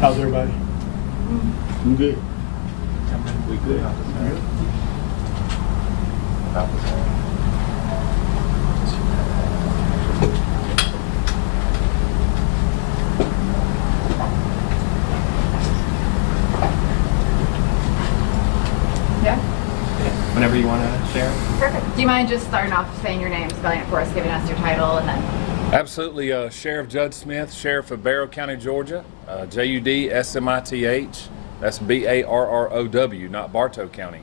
How's everybody? I'm good. We good. About the same. Yeah? Whenever you want to share. Perfect. Do you mind just starting off saying your name, spelling it for us, giving us your title, and then... Absolutely. Sheriff Judd Smith, Sheriff of Barrow County, Georgia. J-U-D-S-M-I-T-H. That's B-A-R-R-O-W, not Bartow County.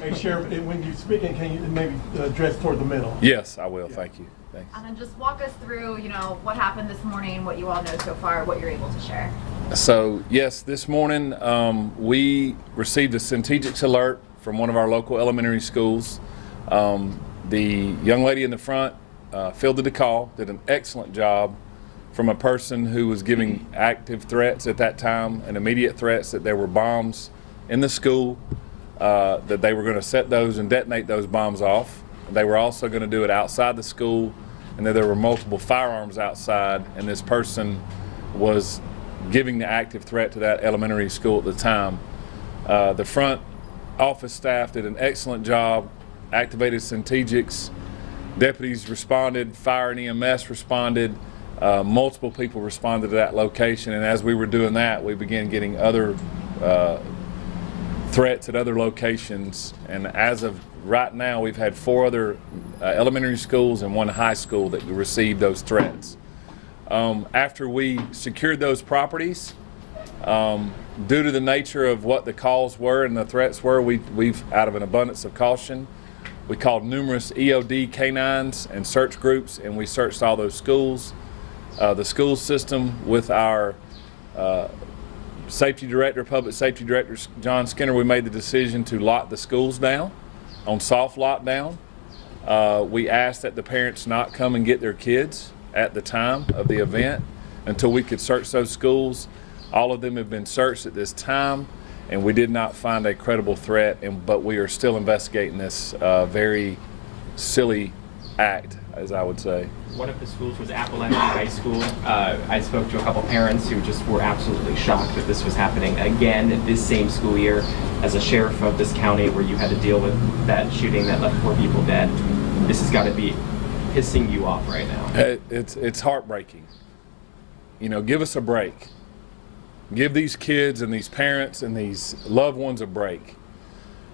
Hey, Sheriff, when you're speaking, can you maybe address toward the middle? Yes, I will. Thank you. Thanks. And then just walk us through, what happened this morning, what you all know so far, what you're able to share. So, yes, this morning we received a Centegix alert from one of our local elementary schools. The young lady in the front fielded the call, did an excellent job from a person who was giving active threats at that time and immediate threats that there were bombs in the school, that they were going to set those and detonate those bombs off. They were also going to do it outside the school, and that there were multiple firearms outside, and this person was giving the active threat to that elementary school at the time. The front office staff did an excellent job, activated Centegix. Deputies responded, fire and EMS responded, multiple people responded to that location, and as we were doing that, we began getting other threats at other locations, and as of right now, we've had 4 other elementary schools and 1 high school that received those threats. After we secured those properties, due to the nature of what the calls were and the threats were, we've out of an abundance of caution, we called numerous EOD canines and search groups, and we searched all those schools. The school system with our safety director, public safety director, John Skinner, we made the decision to lock the schools down on soft lockdown. We asked that the parents not come and get their kids at the time of the event until we could search those schools. All of them have been searched at this time, and we did not find a credible threat, but we are still investigating this very silly act, as I would say. One of the schools was Appalachian High School. I spoke to a couple parents who just were absolutely shocked that this was happening again this same school year. As a sheriff of this county where you had to deal with that shooting that left 4 people dead, this has got to be pissing you off right now. It's heartbreaking. Give us a break. Give these kids and these parents and these loved ones a break.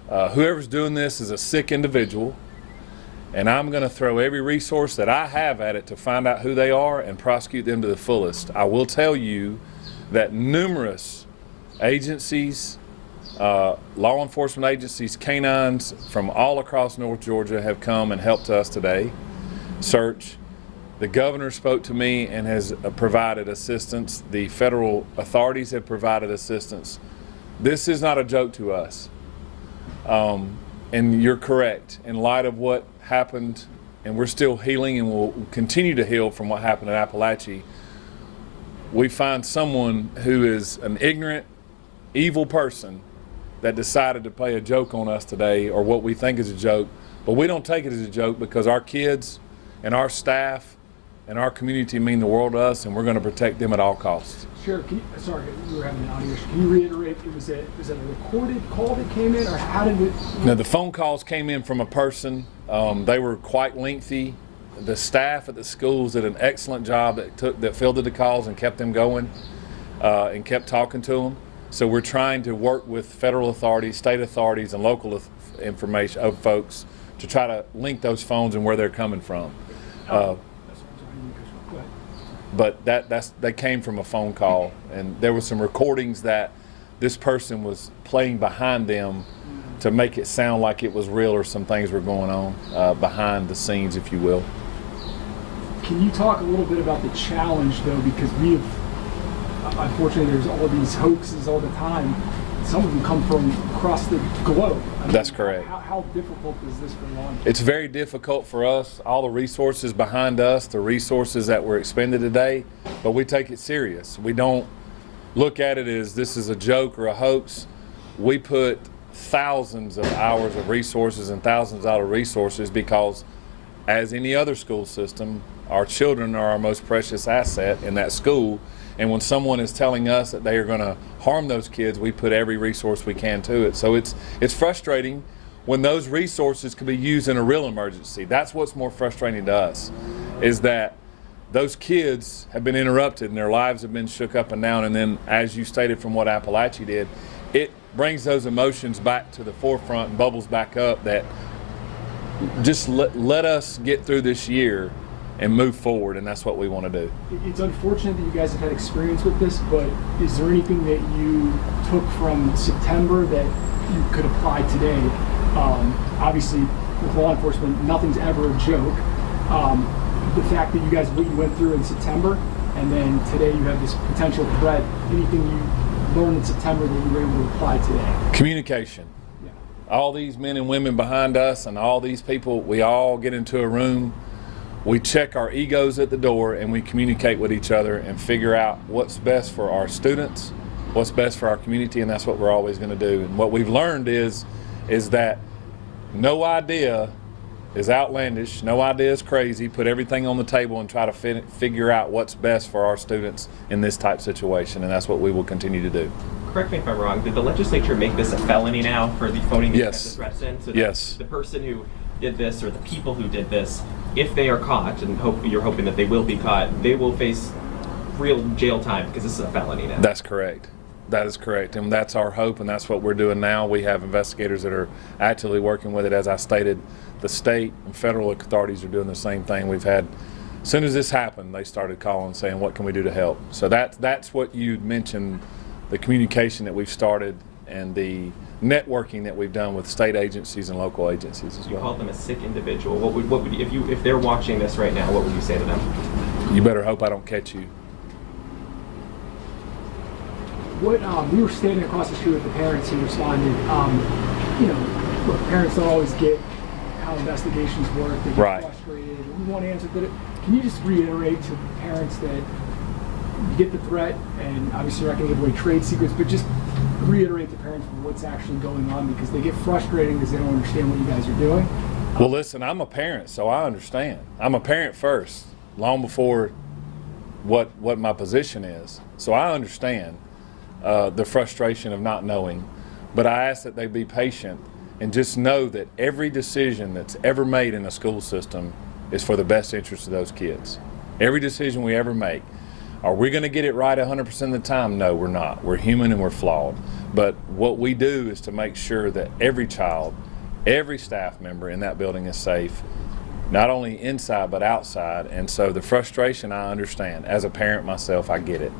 Whoever's doing this is a sick individual, and I'm going to throw every resource that I have at it to find out who they are and prosecute them to the fullest. I will tell you that numerous agencies, law enforcement agencies, canines from all across North Georgia have come and helped us today search. The governor spoke to me and has provided assistance. The federal authorities have provided assistance. This is not a joke to us. And you're correct. In light of what happened, and we're still healing and will continue to heal from what happened in Appalachia, we find someone who is an ignorant, evil person that decided to play a joke on us today, or what we think is a joke. But we don't take it as a joke, because our kids and our staff and our community mean the world to us, and we're going to protect them at all costs. Sheriff, sorry, we were having an audio issue. Can you reiterate, was it a recorded call that came in, or how did it? No, the phone calls came in from a person. They were quite lengthy. The staff at the schools did an excellent job that fielded the calls and kept them going, and kept talking to them. So we're trying to work with federal authorities, state authorities, and local information of folks to try to link those phones and where they're coming from. But they came from a phone call, and there were some recordings that this person was playing behind them to make it sound like it was real, or some things were going on behind the scenes, if you will. Can you talk a little bit about the challenge, though, because unfortunately, there's all these hoaxes all the time. Some of them come from across the globe. That's correct. How difficult is this for law enforcement? It's very difficult for us, all the resources behind us, the resources that were expended today, but we take it serious. We don't look at it as this is a joke or a hoax. We put thousands of hours of resources and thousands of resources, because as any other school system, Our children are our most precious asset in that school, and when someone is telling us that they are going to harm those kids, we put every resource we can to it. So it's frustrating when those resources can be used in a real emergency. That's what's more frustrating to us, is that those kids have been interrupted and their lives have been shook up and down, and then, as you stated from what Appalachia did, it brings those emotions back to the forefront and bubbles back up that just let us get through this year and move forward, and that's what we want to do. It's unfortunate that you guys have had experience with this, but is there anything that you took from September that you could apply today? Obviously, with law enforcement, nothing's ever a joke. The fact that you guys what you went through in September, and then today you have this potential threat. Anything you learned in September that you were able to apply today? Communication. Yeah. All these men and women behind us and all these people, we all get into a room, we check our egos at the door, and we communicate with each other and figure out what's best for our students, what's best for our community, and that's what we're always going to do. And what we've learned is that no idea is outlandish, no idea is crazy. Put everything on the table and try to figure out what's best for our students in this type situation, and that's what we will continue to do. Correct me if I'm wrong, did the legislature make this a felony now for the phoning these Yes. types of threats in? So Yes. the person who did this, or the people who did this, if they are caught, and you're hoping that they will be caught, they will face real jail time because this is a felony now. That's correct. That is correct, and that's our hope, and that's what we're doing now. We have investigators that are actively working with it. As I stated, the state and federal authorities are doing the same thing. We've had, as soon as this happened, they started calling saying, what can we do to help? So that's what you mentioned, the communication that we've started and the networking that we've done with state agencies and local agencies as You well. called them a sick individual. What would if they're watching this right now, what would you say to them? You better hope I don't catch you. What we were standing across the street with the parents who responded. Look, parents don't always get how investigations work. They get Right. frustrated. We want answers. Can you just reiterate to parents that you get the threat, and obviously you're not going to give away trade secrets, but just reiterate to parents what's actually going on, because they get frustrated because they don't understand what you guys are doing. Well, listen, I'm a parent, so I understand. I'm a parent first, long before what my position is. So I understand the frustration of not knowing, but I ask that they be patient and just know that every decision that's ever made in the school system is for the best interest of those kids. Every decision we ever make. Are we going to get it right 100% of the time? No, we're not. We're human and we're flawed. But what we do is to make sure that every child, every staff member in that building is safe, not only inside but outside. And so the frustration, I understand. As a parent myself, I get it.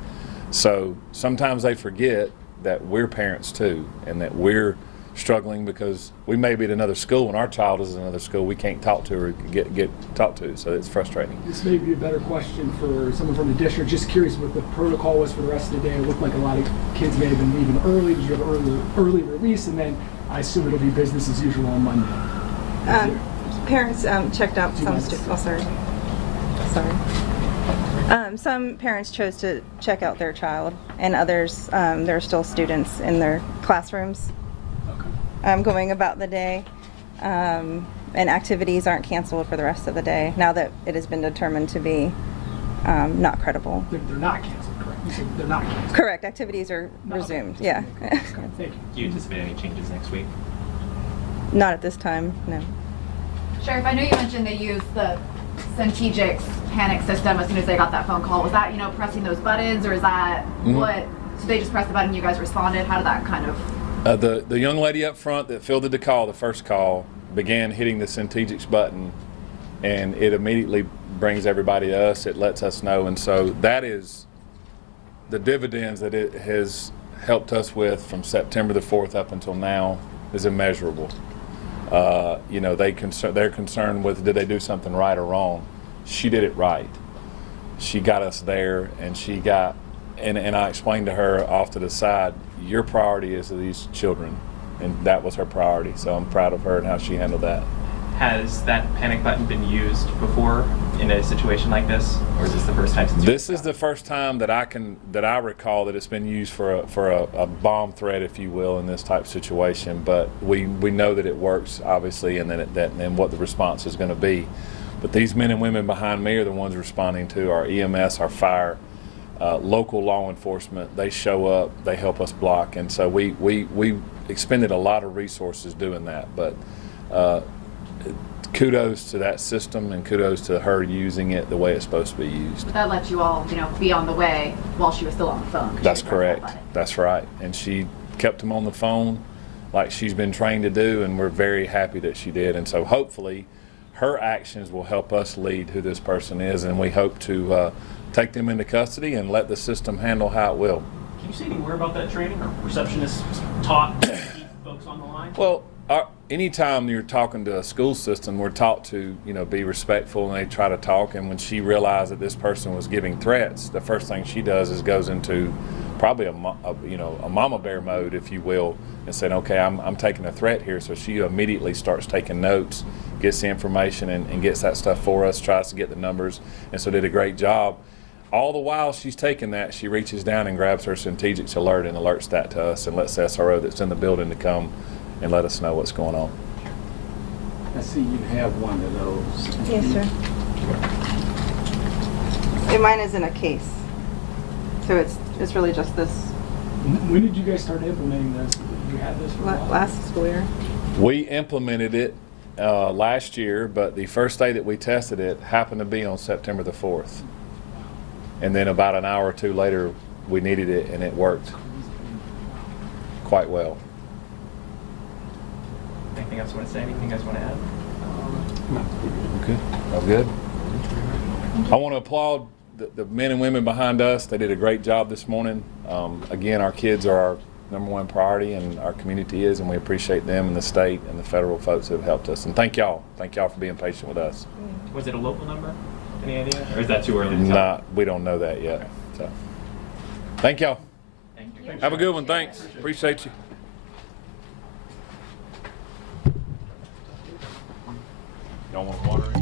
So sometimes they forget that we're parents too, and that we're struggling because we may be at another school and our child is in another school we can't talk to or get talked to. So it's frustrating. This may be a better question for someone from the district. Just curious what the protocol was for the rest of the day. It looked like a lot of kids may have been leaving early. Did you have early release? And then I assume it'll be business as usual on Monday. Parents checked out some students. Oh, sorry. Some parents chose to check out their child, and others, there are still students in their classrooms going about the day, and activities aren't canceled for the rest of the day now that it has been determined to be not credible. They're not canceled, correct? You said they're not canceled. Correct. Activities are resumed. Yeah. Thank you. Do you anticipate any changes next week? Not at this time, no. Sheriff, I know you mentioned they used the Centegix panic system as soon as they got that phone call. Was that, pressing those buttons, or is that what? So they just pressed the button and you guys responded? How did that kind of? The young lady up front that fielded the call, the first call, began hitting the Centegix button, and it immediately brings everybody to us. It lets us know, and so that is the dividends that it has helped us with from September the 4th up until now is immeasurable. They're concerned with, did they do something right or wrong? She did it right. She got us there, and and I explained to her off to the side, your priority is these children, and that was her priority. So I'm proud of her and how she handled that. Has that panic button been used before in a situation like this, or is this the first time since? This is the first time that I recall that it's been used for a bomb threat, if you will, in this type of situation. But we know that it works, obviously, and and what the response is going to be. But these men and women behind me are the ones responding to our EMS, our fire, local law enforcement. They show up, they help us block, and so we expended a lot of resources doing that. But kudos to that system, and kudos to her using it the way it's supposed to be used. But that let you all, be on the way while she was still on the phone. 'Cause That's she pressed that correct. button. That's right. And she kept them on the phone like she's been trained to do, and we're very happy that she did. And so hopefully her actions will help us lead who this person is, and we hope to take them into custody and let the system handle how it will. Can you say any more about that training? Are receptionists taught to keep folks on the line? Well, anytime you're talking to a school system, we're taught to, be respectful, and they try to talk. And when she realized that this person was giving threats, the first thing she does is goes into probably a mama bear mode, if you will, and said, okay, I'm taking a threat here. So she immediately starts taking notes, gets the information, and gets that stuff for us, tries to get the numbers, and so did a great job. All the while she's taking that, she reaches down and grabs her Centegix alert and alerts that to us, and lets the SRO that's in the building to come and let us know what's going on. I see you have one of those. Yes, sir. And mine is in a case, so it's really just this When did you guys start implementing this? You had this for a while? last school year. We implemented it last year, but the first day that we tested it happened to be on September the 4th. And then about an hour or two later, we needed it, and it worked quite well. Anything else you want to say? Anything you guys want to add? Okay, all good. I want to applaud the men and women behind us. They did a great job this morning. Again, our kids are our #1 priority, and our community is, and we appreciate them and the state and the federal folks who have helped us. And thank y'all. Thank y'all for being patient with us. Was it a local number? Any idea? Or is that too early to tell? We don't know that yet. So, thank y'all. Thank you. Have a good one. Thanks. Appreciate you. Y'all want water?